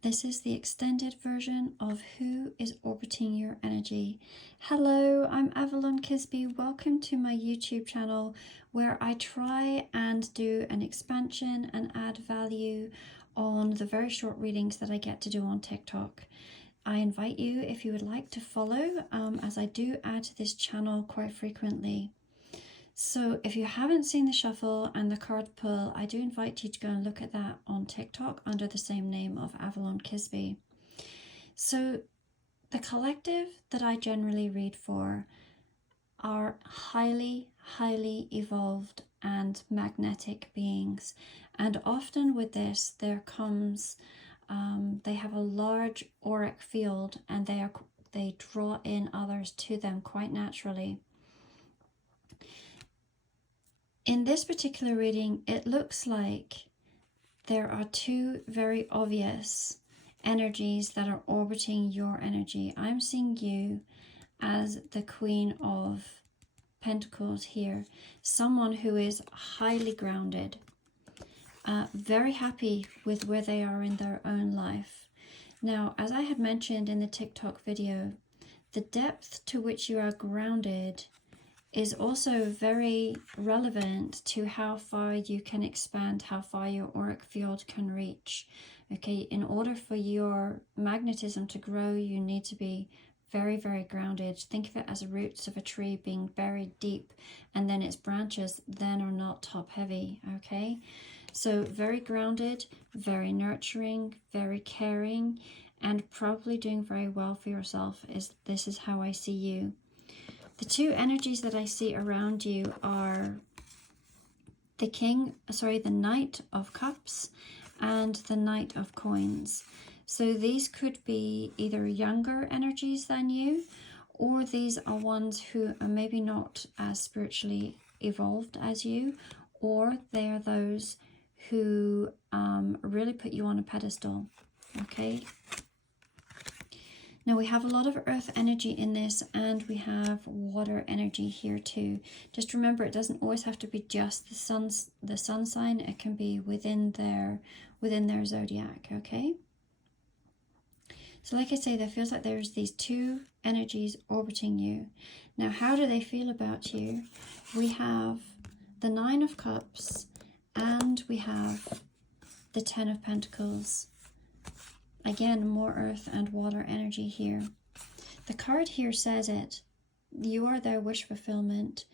This is the extended version of Who is Orbiting Your Energy. Hello, I'm Avalon Kisby. Welcome to my YouTube channel where I try and do an expansion and add value on the very short readings that I get to do on TikTok. I invite you, if you would like to follow, as I do add to this channel quite frequently. So if you haven't seen the shuffle and the card pull, I do invite you to go and look at that on TikTok under the same name of Avalon Kisby. So the collective that I generally read for are highly evolved and magnetic beings. And often with this, there comes, they have a large auric field and they draw in others to them quite naturally. In this particular reading, it looks like there are two very obvious energies that are orbiting your energy. I'm seeing you as the Queen of Pentacles here, someone who is highly grounded, very happy with where they are in their own life. Now, as I had mentioned in the TikTok video, the depth to which you are grounded is also very relevant to how far you can expand, how far your auric field can reach. Okay, in order for your magnetism to grow, you need to be very grounded. Think of it as the roots of a tree being buried deep, and then its branches then are not top heavy. Okay, so very grounded, very nurturing, very caring, and probably doing very well for yourself. This is how I see you. The two energies that I see around you are the Knight of Cups and the Knight of Coins. So these could be either younger energies than you, or these are ones who are maybe not as spiritually evolved as you, or they are those who really put you on a pedestal. Okay. Now we have a lot of earth energy in this, and we have water energy here too. Just remember, it doesn't always have to be just the sun sign. It can be within their zodiac, okay? So like I say, there feels like there's these two energies orbiting you. Now, how do they feel about you? We have the Nine of Cups and we have the Ten of Pentacles. Again, more earth and water energy here. The card here says it. You are their wish fulfillment.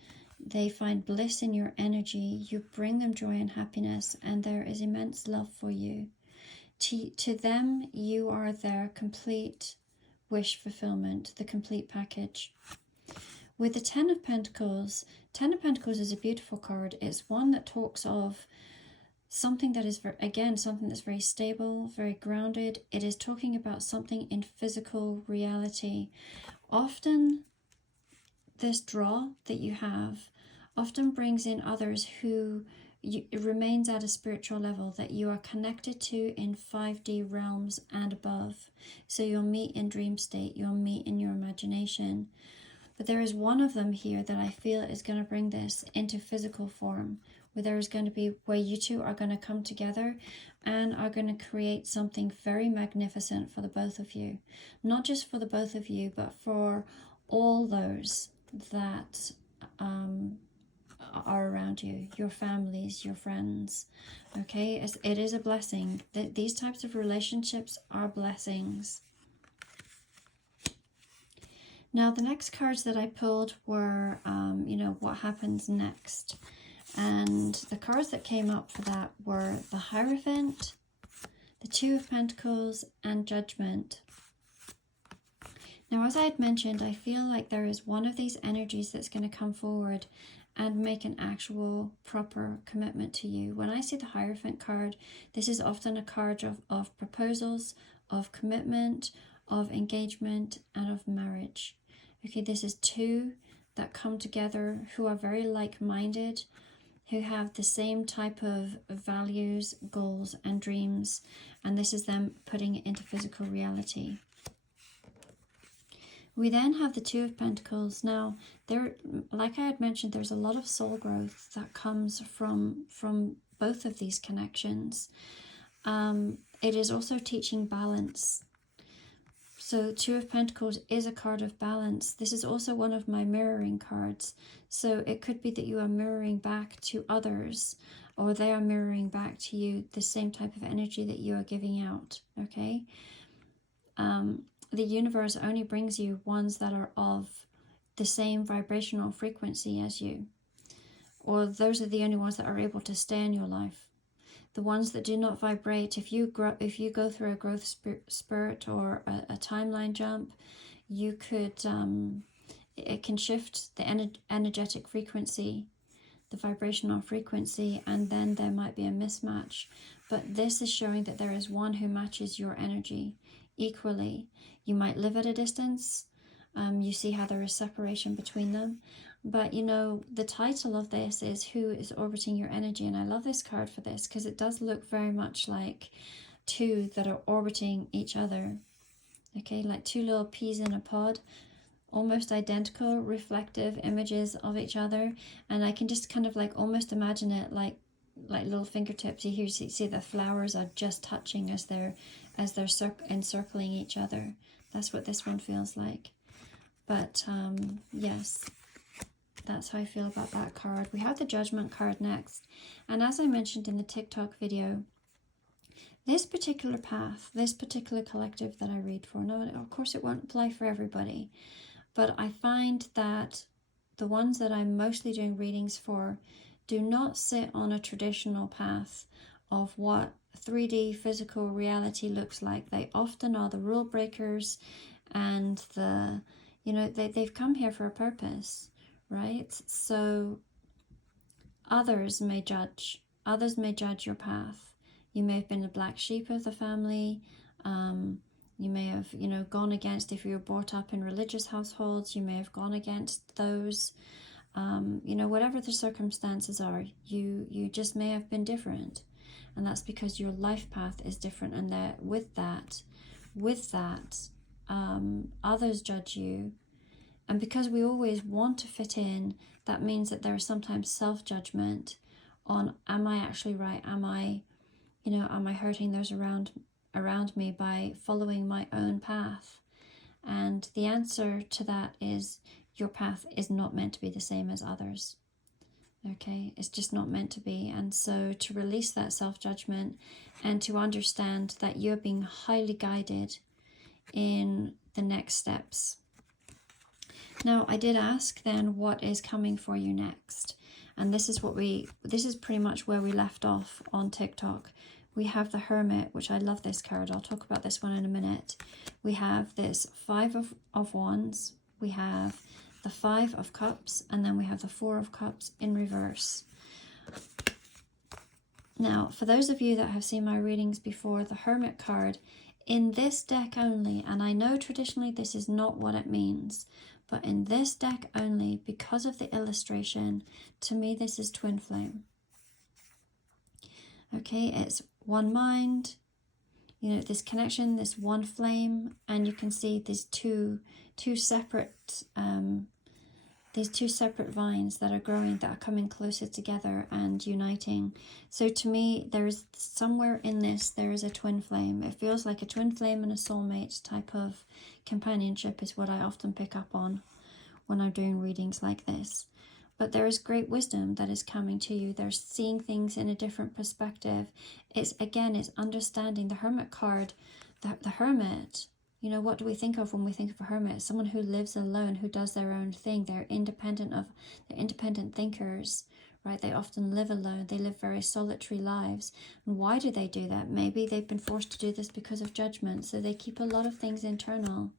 They find bliss in your energy. You bring them joy and happiness, and there is immense love for you. To them, you are their complete wish fulfillment, the complete package. With the Ten of Pentacles is a beautiful card. It's one that talks of something that is, something that's very stable, very grounded. It is talking about something in physical reality. Often, this draw that you have often brings in others who it remains at a spiritual level that you are connected to in 5D realms and above. So you'll meet in dream state, you'll meet in your imagination. But there is one of them here that I feel is going to bring this into physical form, where you two are going to come together and are going to create something very magnificent for the both of you. Not just for the both of you, but for all those that are around you, your families, your friends. Okay, it is a blessing. These types of relationships are blessings. Now, the next cards that I pulled were, what happens next. And the cards that came up for that were the Hierophant, the Two of Pentacles, and Judgment. Now, as I had mentioned, I feel like there is one of these energies that's going to come forward and make an actual proper commitment to you. When I see the Hierophant card, this is often a card of proposals, of commitment, of engagement, and of marriage. Okay, this is two that come together who are very like-minded, who have the same type of values, goals, and dreams, and this is them putting it into physical reality. We then have the Two of Pentacles. Now, like I had mentioned, there's a lot of soul growth that comes from both of these connections. it is also teaching balance. So Two of Pentacles is a card of balance. This is also one of my mirroring cards. So it could be that you are mirroring back to others, or they are mirroring back to you the same type of energy that you are giving out, okay? The universe only brings you ones that are of the same vibrational frequency as you, or those are the only ones that are able to stay in your life. The ones that do not vibrate, if you go through a growth spurt or a timeline jump, you could, it can shift the energetic frequency, the vibrational frequency, and then there might be a mismatch. But this is showing that there is one who matches your energy equally. You might live at a distance. You see how there is separation between them. But, you know, the title of this is Who is Orbiting Your Energy? And I love this card for this because it does look very much like two that are orbiting each other. Okay, like two little peas in a pod, almost identical, reflective images of each other. And I can just kind of like almost imagine it like little fingertips. You see the flowers are just touching as they're encircling each other. That's what this one feels like. But yes, that's how I feel about that card. We have the Judgment card next. And as I mentioned in the TikTok video, this particular path, this particular collective that I read for, no, of course it won't apply for everybody, but I find that the ones that I'm mostly doing readings for do not sit on a traditional path of what 3D physical reality looks like. They often are the rule breakers, and the, you know, they've come here for a purpose, right? So others may judge your path. You may have been the black sheep of the family. You may have, you know, gone against, if you were brought up in religious households, you may have gone against those. You know, whatever the circumstances are, you just may have been different. And that's because your life path is different. And that with that, others judge you. And because we always want to fit in, that means that there is sometimes self-judgment on, am I actually right? Am I hurting those around me by following my own path? And the answer to that is your path is not meant to be the same as others. Okay, it's just not meant to be. And so to release that self-judgment and to understand that you're being highly guided in the next steps. Now, I did ask then, what is coming for you next? And this is pretty much where we left off on TikTok. We have the Hermit, which I love this card. I'll talk about this one in a minute. We have this Five of Wands. We have the Five of Cups, and then we have the Four of Cups in reverse. Now, for those of you that have seen my readings before, the Hermit card in this deck only, and I know traditionally this is not what it means, but in this deck only, because of the illustration, to me this is twin flame. Okay, it's one mind, you know, this connection, this one flame, and you can see these two separate vines that are growing, that are coming closer together and uniting. So to me, there is somewhere in this, there is a twin flame. It feels like a twin flame and a soulmate type of companionship is what I often pick up on when I'm doing readings like this. But there is great wisdom that is coming to you. They're seeing things in a different perspective. It's understanding. The Hermit card, the Hermit, you know, what do we think of when we think of a hermit? Someone who lives alone, who does their own thing. They're independent thinkers, right? They often live alone. They live very solitary lives. And why do they do that? Maybe they've been forced to do this because of judgment. So they keep a lot of things internal.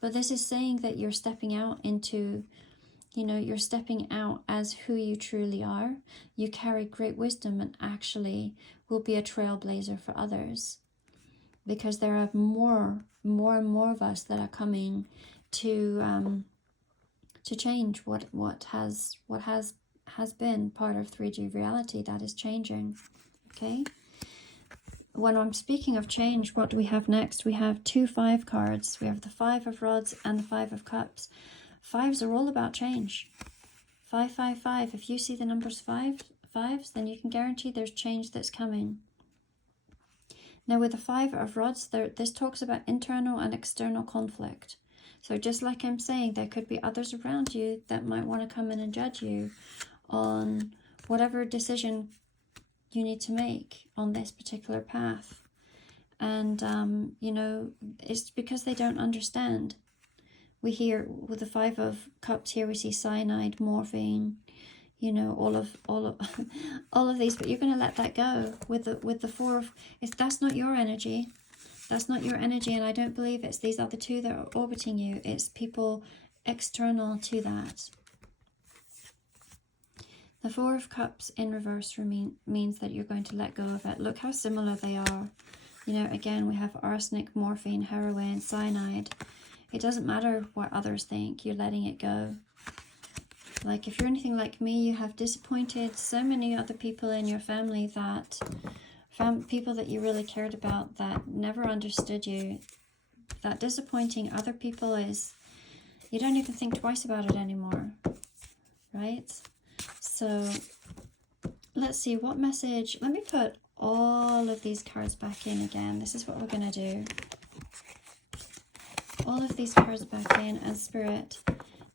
But this is saying that you're stepping out into, you know, you're stepping out as who you truly are. You carry great wisdom and actually will be a trailblazer for others. Because there are more and more of us that are coming to change what has been part of 3D reality that is changing. Okay. When I'm speaking of change, what do we have next? We have 2 5 cards. We have the 5 of Rods and the 5 of Cups. Fives are all about change. 5 5 5. If you see the numbers fives, then you can guarantee there's change that's coming. Now with the Five of Rods, this talks about internal and external conflict. So just like I'm saying, there could be others around you that might want to come in and judge you on whatever decision you need to make on this particular path. And, you know, it's because they don't understand. We hear with the Five of Cups here, we see cyanide, morphine, you know, all of all of these, but you're going to let that go with the Four of, that's not your energy. That's not your energy, and I don't believe it's these other two that are orbiting you. It's people external to that. The Four of Cups in reverse means that you're going to let go of it. Look how similar they are. You know, again, we have arsenic, morphine, heroin, cyanide. It doesn't matter what others think. You're letting it go. Like, if you're anything like me, you have disappointed so many other people in your family that... people that you really cared about that never understood you. That disappointing other people is, you don't even think twice about it anymore, right? So let's see what message. Let me put all of these cards back in again. This is what we're going to do. All of these cards back in, and Spirit,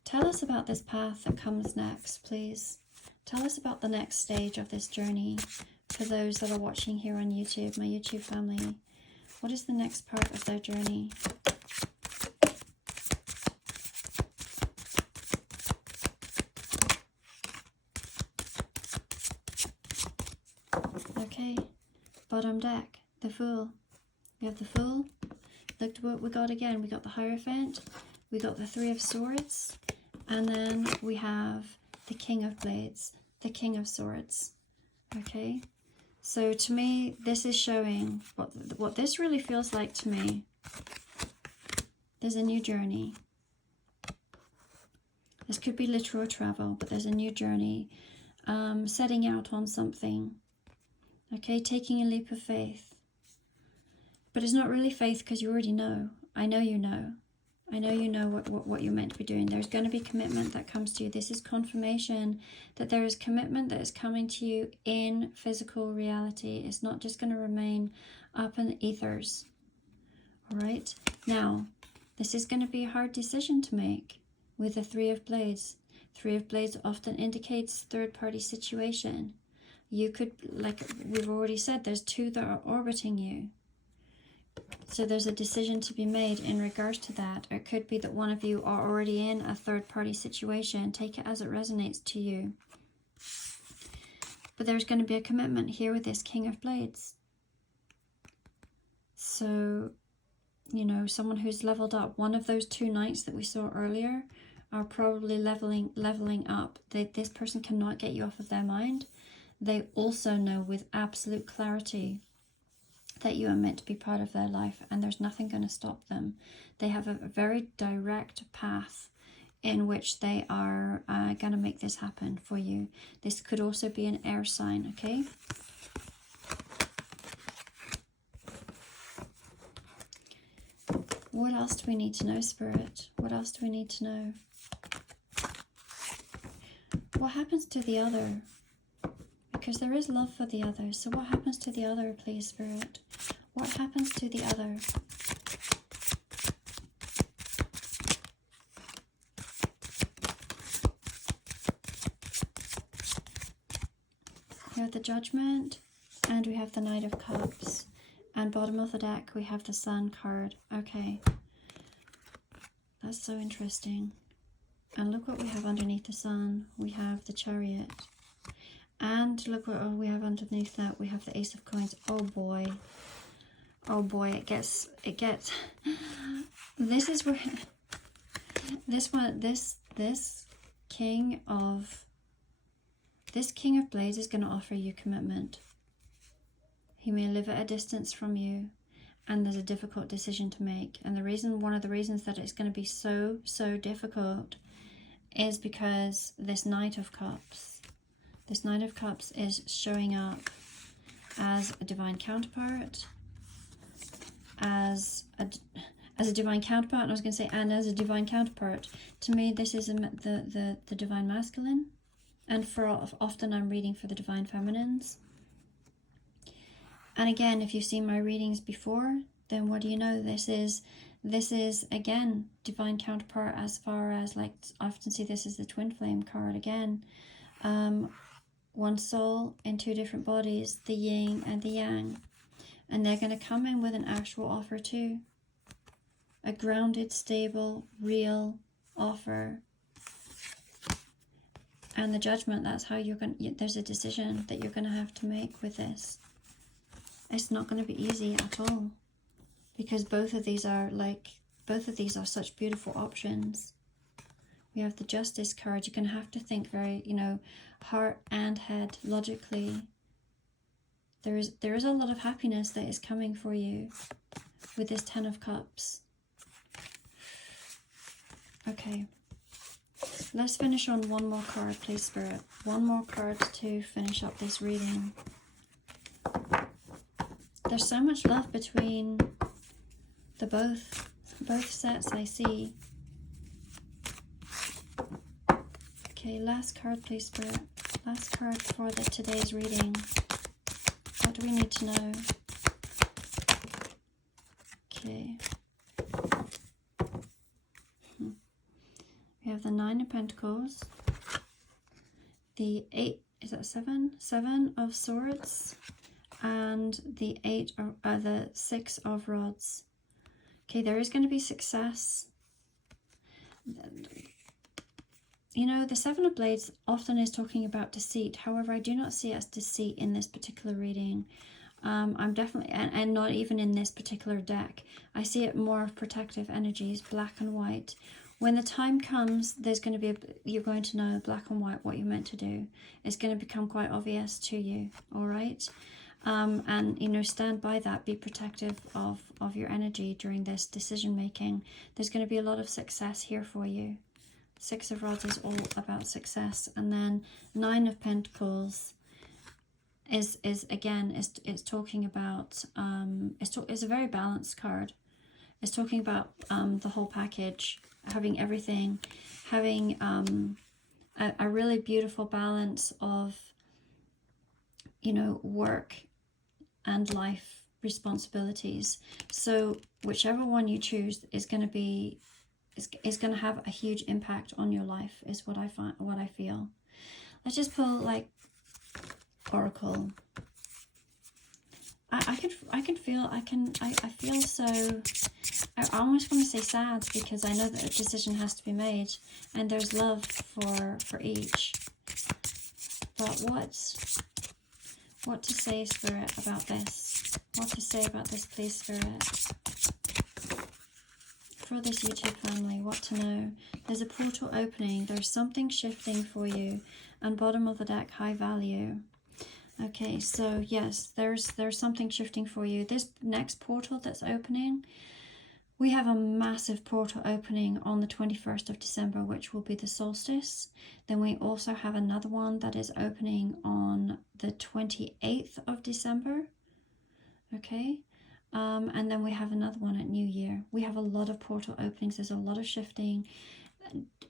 tell us about this path that comes next, please. Tell us about the next stage of this journey. For those that are watching here on YouTube, my YouTube family, what is the next part of their journey? Okay, bottom deck, the Fool. We have the Fool. Look at what we got again. We got the Hierophant, we got the Three of Swords, and then we have the King of Blades, the King of Swords. Okay. So to me, this is showing what this really feels like to me. There's a new journey. This could be literal travel, but there's a new journey. Setting out on something. Okay, taking a leap of faith. But it's not really faith because you already know. I know you know. I know you know what you're meant to be doing. There's going to be commitment that comes to you. This is confirmation that there is commitment that is coming to you in physical reality. It's not just going to remain up in the ethers. All right. Now, this is going to be a hard decision to make with the Three of Blades. Three of Blades often indicates third-party situation. You could, like we've already said, there's two that are orbiting you. So there's a decision to be made in regards to that. It could be that one of you are already in a third-party situation. Take it as it resonates to you. But there's going to be a commitment here with this King of Blades. So, you know, someone who's leveled up. One of those two knights that we saw earlier are probably leveling up. This person cannot get you off of their mind. They also know with absolute clarity that you are meant to be part of their life, and there's nothing going to stop them. They have a very direct path in which they are going to make this happen for you. This could also be an air sign, okay? What else do we need to know, Spirit? What else do we need to know? What happens to the other? Because there is love for the other. So what happens to the other, please, Spirit? What happens to the other? We have the Judgment, and we have the Knight of Cups. And bottom of the deck, we have the Sun card. Okay. That's so interesting. And look what we have underneath the Sun. We have the Chariot. And look what we have underneath that. We have the Ace of Coins. Oh boy. Oh boy, it gets, this is where, this King of Blades is going to offer you commitment. He may live at a distance from you, and there's a difficult decision to make. And one of the reasons that it's going to be so difficult is because this Knight of Cups is showing up as a divine counterpart, as a divine counterpart, and I was going to say, and as a divine counterpart. To me, this is the divine masculine, and often I'm reading for the divine feminines. And again, if you've seen my readings before, then what do you know? This is again divine counterpart, as far as, like, I often see this as the twin flame card again. One soul in two different bodies, the yin and the yang. And they're going to come in with an actual offer too. A grounded, stable, real offer. And the judgment, that's how you're going to, there's a decision that you're going to have to make with this. It's not going to be easy at all. Because both of these are such beautiful options. We have the Justice card. You're going to have to think very, heart and head, logically. There is a lot of happiness that is coming for you with this Ten of Cups. Okay. Let's finish on one more card, please, Spirit. One more card to finish up this reading. There's so much love between the both sets, I see. Okay, last card, please, Spirit. Last card for today's reading. What do we need to know? Okay. We have the Nine of Pentacles. The 8, is that 7? 7 of Swords. And the 6 of Rods. Okay, there is going to be success. The Seven of Blades often is talking about deceit. However, I do not see it as deceit in this particular reading. I'm definitely, and not even in this particular deck. I see it more of protective energies, black and white. When the time comes, there's going to be you're going to know black and white what you're meant to do. It's going to become quite obvious to you, all right? And stand by that. Be protective of your energy during this decision making. There's going to be a lot of success here for you. Six of Rods is all about success, and then Nine of Pentacles is talking about it's a very balanced card. It's talking about the whole package, having everything, having a really beautiful balance of work and life responsibilities. So whichever one you choose is going to be is going to have a huge impact on your life, is what I feel. Let's just pull, like, Oracle. I feel so, I almost want to say sad, because I know that a decision has to be made and there's love for each. But what to say, Spirit, about this? What to say about this, please, Spirit? For this YouTube family, what to know? There's a portal opening. There's something shifting for you. And bottom of the deck, High Value. Okay, so yes, there's something shifting for you. This next portal that's opening, we have a massive portal opening on the 21st of December, which will be the solstice. Then we also have another one that is opening on the 28th of December. Okay. And then we have another one at New Year. We have a lot of portal openings. There's a lot of shifting.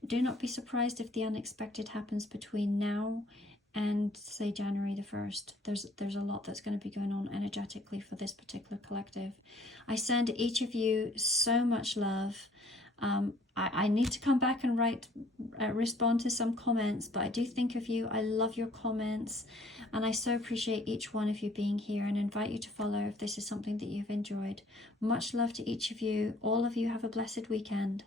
Do not be surprised if the unexpected happens between now and, say, January the 1st. There's a lot that's going to be going on energetically for this particular collective. I send each of you so much love. I need to come back and respond to some comments, but I do think of you. I love your comments, and I so appreciate each one of you being here, and invite you to follow if this is something that you've enjoyed. Much love to each of you. All of you have a blessed weekend.